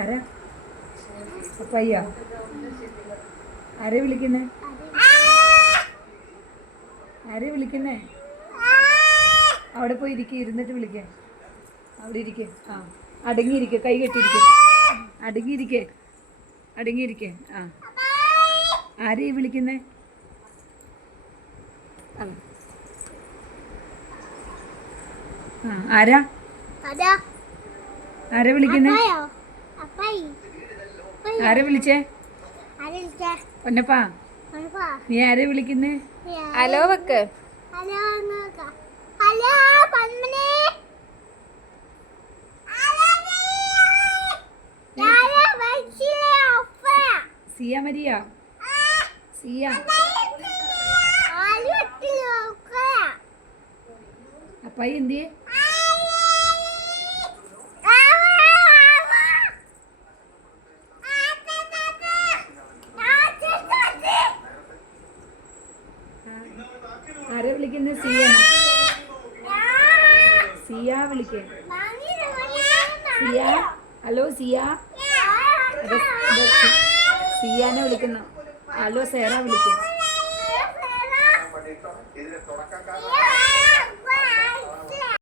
ആരാ? പയ്യ ആരെ വിളിക്കുന്നേ? ആരെ വിളിക്കുന്നേ? അവിടെ പോയി ഇരിക്കുക, ഇരുന്നിട്ട് വിളിക്കേ. അവിടെ ഇരിക്കേ. ആ, അടങ്ങിയിരിക്കെ, കൈ കെട്ടിയിരിക്കെ. അടങ്ങിയിരിക്കെ, അടങ്ങിയിരിക്കെ. ആ, ആരെയാ വിളിക്കുന്നേ? ആ, ആരാ? ആരെ വിളിക്കുന്നേ? ആരെ വിളിച്ചേ? പൊന്നപ്പാ, നീ ആരെ വിളിക്കുന്നേ? ഹലോ വെക്ക്. സിയ മരിയ, സിയ. അപ്പായി എന്തിയെ? ആരെ വിളിക്കുന്നേ? സിയ. സിയ വിളിക്കേ. സിയ, ഹലോ സിയ. സിയാനെ വിളിക്കുന്നു. ഹലോ സേറ വിളിക്കുന്നു.